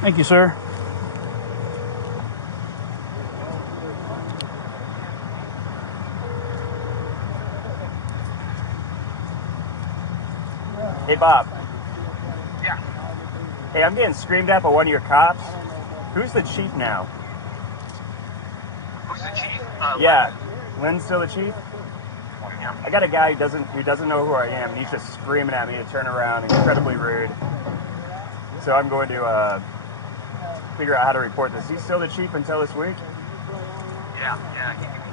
Thank you, sir. Hey, Bob. Yeah. Hey, I'm getting screamed at by one of your cops. Who's the chief now? Who's the chief? Yeah. Lynn's still the chief? Yeah. I got a guy who doesn't know who I am, and he's just screaming at me to turn around, incredibly rude. So I'm going to figure out how to report this. He's still the chief until this week? Yeah.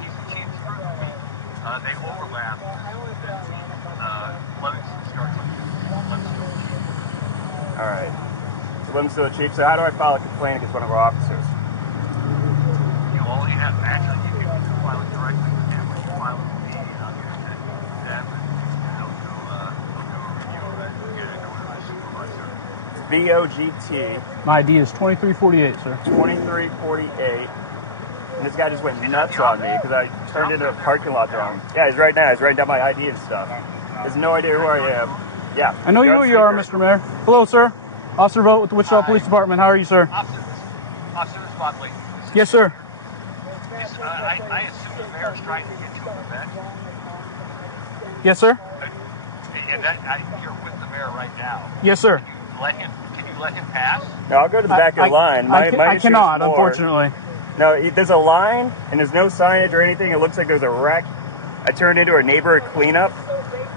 He's the chief through the week. They overlap. Livingston starts on Livingston. All right. So Lynn's still the chief. So how do I file a complaint against one of our officers? Well, you have actually you can file it directly with them, but you file it with me. Them, and they'll do a review of it. Get it over to the supervisor. VOGT. My ID is 2348, sir. 2348. And this guy just went nuts on me because I turned into a parking lot wrong. Yeah, he's right now. He's writing down my ID and stuff. He has no idea who I am. Yeah. I know who you are, Mr. Mayor. Hello, sir. Officer Vogt with the Wichita Police Department. How are you, sir? Officer Spotley. Yes, sir. I assume the mayor's trying to get you an event. Yes, sir. And you're with the mayor right now. Yes, sir. Can you let him pass? No, I'll go to the back of the line. I cannot, unfortunately. No, there's a line, and there's no signage or anything. It looks like there's a wreck. I turned into a neighborhood cleanup,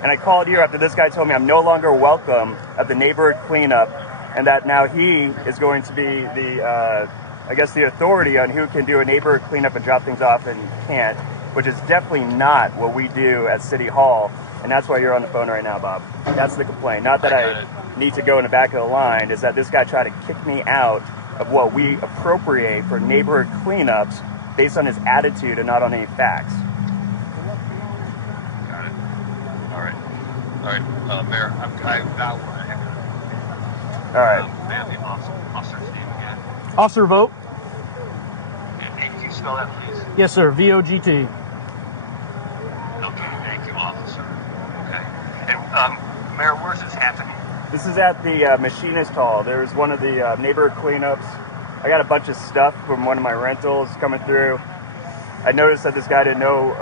and I called you after this guy told me I'm no longer welcome at the neighborhood cleanup, and that now he is going to be the, the authority on who can do a neighborhood cleanup and drop things off and can't, which is definitely not what we do at City Hall, and that's why you're on the phone right now, Bob. That's the complaint. Not that I need to go in the back of the line, is that this guy tried to kick me out of what we appropriate for neighborhood cleanups based on his attitude and not on any facts. Got it. All right. Mayor, I've got one. All right. May I have the officer's name again? Officer Vogt. And can you spell that, please? Yes, sir. VOGT. Okay, thank you, officer. Okay. And, Mayor, where's this happening? This is at the Machinist Hall. There's one of the neighborhood cleanups. I got a bunch of stuff from one of my rentals coming through. I noticed that this guy didn't know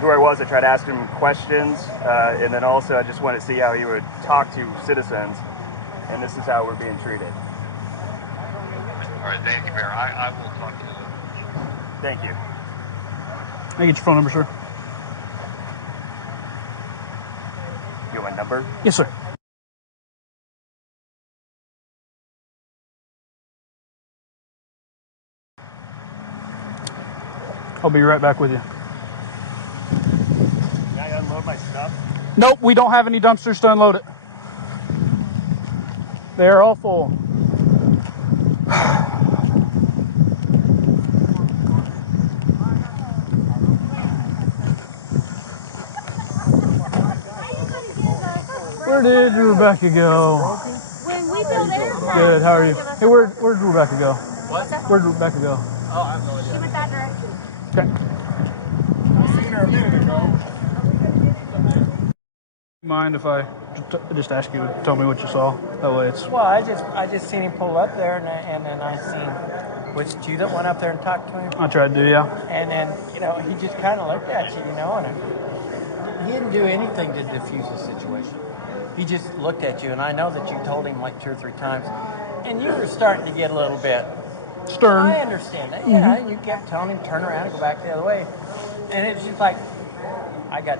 who I was. I tried to ask him questions, and then also I just wanted to see how he would talk to citizens, and this is how we're being treated. All right, thank you, Mayor. I will talk to you. Thank you. Can I get your phone number, sir? You want my number? Yes, sir. I'll be right back with you. Can I unload my stuff? Nope, we don't have any dumpsters to unload it. They're all full. Where did Rebecca go? When we build airplanes. Good, how are you? Hey, where'd Rebecca go? What? Where'd Rebecca go? Oh, I have no idea. She went that direction. Okay. I seen her a minute ago. Mind if I just ask you to tell me what you saw? That way it's... Well, I just seen him pull up there, and then I seen, was it you that went up there and talked to him? I tried to, yeah. And then, he just kind of looked at you, and he didn't do anything to diffuse the situation. He just looked at you, and I know that you told him like 2 or 3 times, and you were starting to get a little bit Stern. I understand that, yeah, and you kept telling him turn around and go back the other way, and it's just like, I got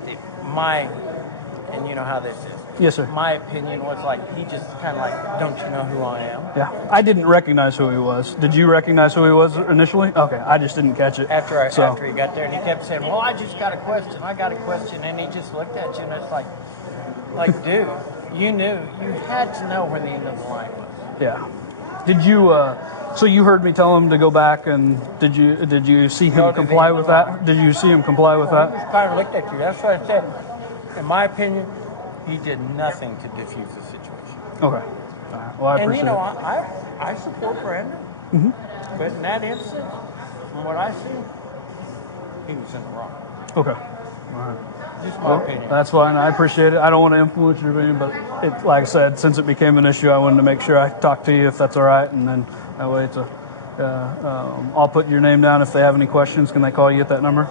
and you know how this is. Yes, sir. My opinion was like, he just kind of like, don't you know who I am? Yeah, I didn't recognize who he was. Did you recognize who he was initially? Okay, I just didn't catch it. After he got there, and he kept saying, well, I just got a question, and he just looked at you, and it's like, dude, you had to know where the end of the line was. Yeah. Did you, so you heard me tell him to go back, and did you see him comply with that? Did you see him comply with that? He just kind of looked at you. That's what I said. In my opinion, he did nothing to diffuse the situation. Okay. All right. Well, I appreciate it. I support Brandon. Mm-hmm. But in that instance, from what I see, he was in the wrong. Okay. All right. Just my opinion. That's fine. I appreciate it. I don't want to influence your opinion, but like I said, since it became an issue, I wanted to make sure I talk to you if that's all right, and then that way I'll put your name down if they have any questions. Can they call you at that number?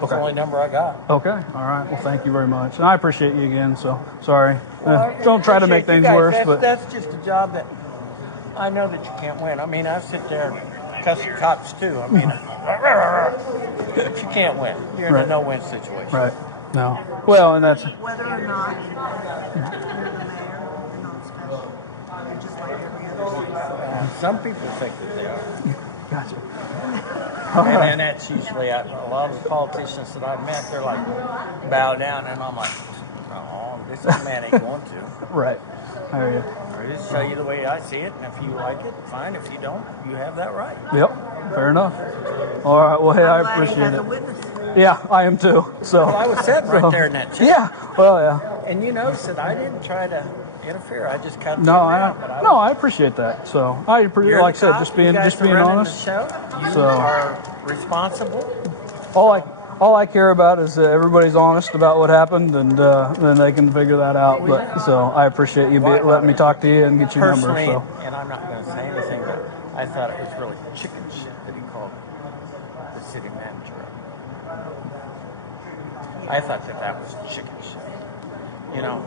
It's the only number I got. Okay. All right. Well, thank you very much, and I appreciate you again. So sorry. Well, Don't try to make appreciate you things guys. worse, but That's just a job that I know that you can't win. I mean, I sit there and cuss the cops too. I mean, but you can't win. You're in a Right. no-win situation. right. No. Well, and that's Whether or not you're the mayor, you're not special. You're just like every other citizen. Some people think that they are. gotcha. And that's usually a lot of the politicians that I've met, they're like, bow down. And I'm like, no, this man ain't going to. Right. I hear you. I just tell you the way I see it. And if you like it, fine. If you don't, you have that right. Yep. Fair enough. All right. Well, hey, I I'm glad he appreciate had it. the witness. Yeah, I am too. So. Well, I was sitting right there in that chair. Yeah. Well, yeah. And you notice that I didn't try to interfere. I just cut No, I appreciate that. So I appreciate, like I said, just being honest. The show. You So- are responsible. All I care about is that everybody's honest about what happened, and then they can figure that out. But so I appreciate you letting me talk to you and get your number. Personally, So and I'm not going to say anything, but I thought it was really chicken shit that he called the city manager. I thought that was chicken shit. You know.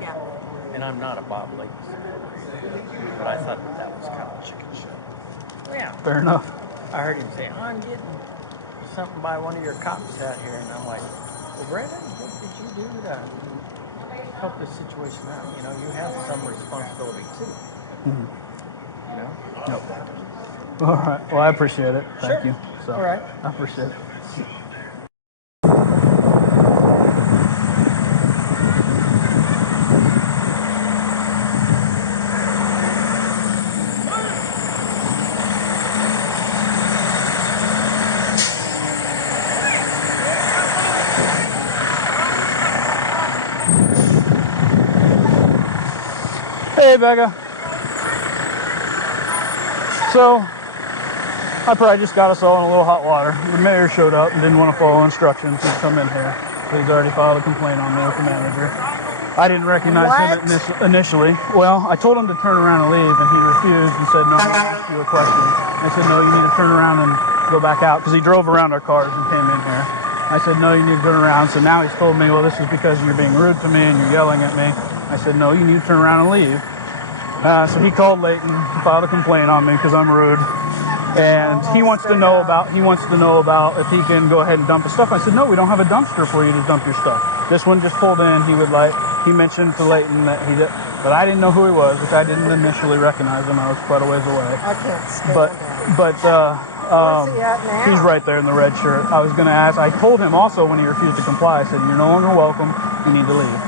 Yeah. And I'm not a Bob Lake, but I thought that was kind of chicken shit. Yeah. fair enough. I heard him say, I'm getting something by one of your cops out here. And I'm like, well, Brandon, what did you do to help this situation out? You know, you have some responsibility too. Mm-hmm. You know? Yep. All right. Well, I appreciate it. Thank Sure. you. So, All right. I appreciate it. Hey, Becca. So, I probably just got us all in a little hot water. The mayor showed up and didn't want to follow instructions to come in here. So he's already filed a complaint on me with the manager. I didn't recognize him initially. Well, I told him to turn around and leave, and he refused and said, no, I'm going to ask you a question. I said, no, you need to turn around and go back out, because he drove around our cars and came in here. I said, no, you need to turn around. So now he's told me, well, this is because you're being rude to me and you're yelling at me. I said, no, you need to turn around and leave. So he called Leighton, filed a complaint on me because I'm rude, and he wants to know about if he can go ahead and dump his stuff. I said, no, we don't have a dumpster for you to dump your stuff. This one just pulled in. He mentioned to Leighton that but I didn't know who he was, which I didn't initially recognize him. I was quite a ways away. I can't stand But that. but Where's he at now? he's right there in the red shirt. I was going to ask. I told him also when he refused to comply. I said, "You're no longer welcome. You need to leave."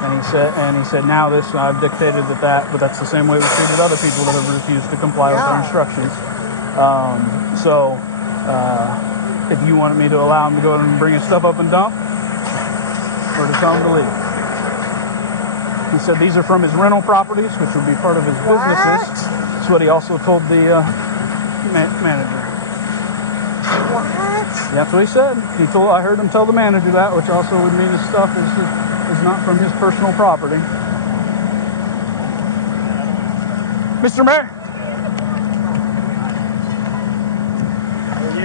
And he said, "Now this I've dictated that, but that's the same way we treated other people that have refused to comply with our instructions." If you wanted me to allow him to go and bring his stuff up and dump, or to tell him to leave. He said these are from his rental properties, which would be part of his businesses. That's what he also told the manager. What? That's what he said. I heard him tell the manager that, which also would mean his stuff is not from his personal property. Mr. Mayor,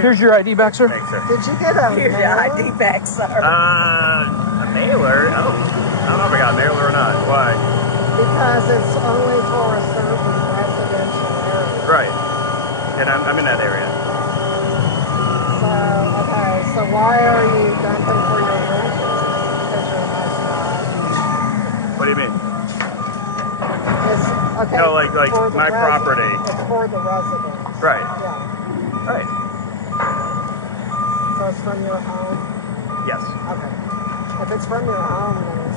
here's your ID back, sir. Thanks, sir. Did you get a Here's your mailer? ID back, sir. A mailer? I don't know if I got a mailer or not. Why? Because it's only for a certain residential area. Right. And I'm in that area. So why are you dumping for your renters? Because you're a nice guy. What do you mean? It's, okay, No, like for the my property. It's for the residents. Right. Yeah. Right. So it's from your home? Yes. Okay. If it's from your home, then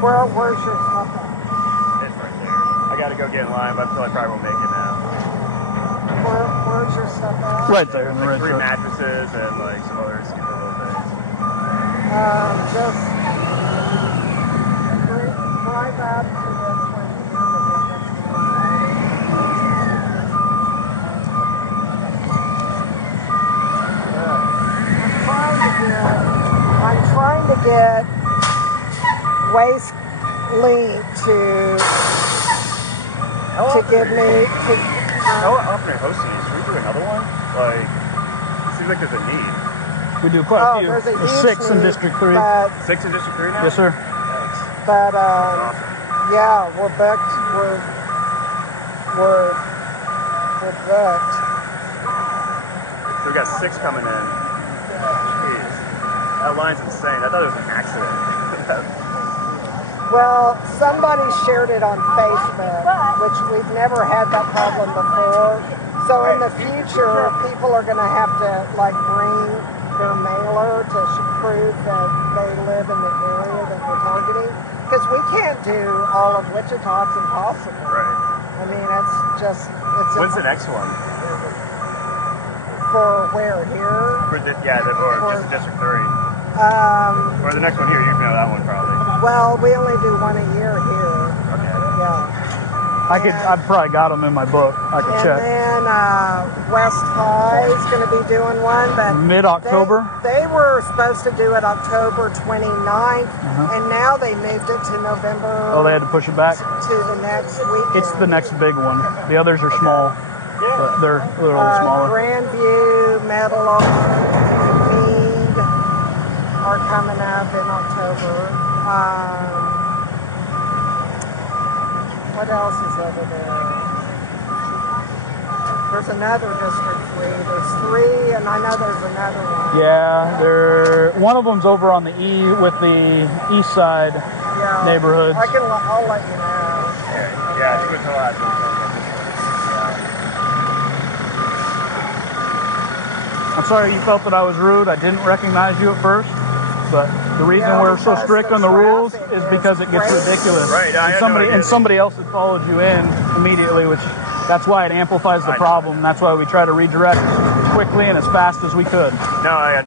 where's your stuff at? It's right there. I gotta go get in line, but I feel I probably won't make it now. Where's your stuff at? Right there in the red 3 shirt. mattresses and like some other stupid little things. Just drive out to the place. I'm trying to get waste link to give me to. How often are you hosting these? Should we do another one? Like, it seems like there's a need. We do quite a few. There's a There's huge 6 in need, District 3. But, 6 in District 3 now? Yes, sir. but Awesome. yeah, we're booked. We're booked. So we got 6 coming in. Jeez. That line's insane. I thought it was an accident. Well, somebody shared it on Facebook, which we've never had that problem before. So in the future, people are going to have to like bring their mailer to prove that they live in the area that we're targeting. Because we can't do all of Wichita. It's impossible. Right. I mean, it's When's the next one? for where here? Or just District 3. Or the next one here, you know that one probably. Well, we only do one a year here. Okay. Yeah. I've probably got them in my book. I could And check. then West High is going to be doing one, but Mid-October? They were supposed to do it October 29th, and now they moved it to November. Oh, they had to push it back? To the next weekend. It's the next big one. The others are small, but they're a little smaller. Grandview, Meadowlark, and Mead are coming up in October. What else is over there? There's another District 3. There's 3, and I know there's another one. Yeah, one of them's over on the with the east side neighborhoods. I'll let you know. Yeah, she was the last one. I'm sorry you felt that I was rude. I didn't recognize you at first, but the reason we're so because strict the on the rules traffic is because it gets crazy. ridiculous. Right, I had no idea. And somebody else had followed you in immediately, which that's why it amplifies the problem. That's why we try to redirect quickly and as fast as we could. No, I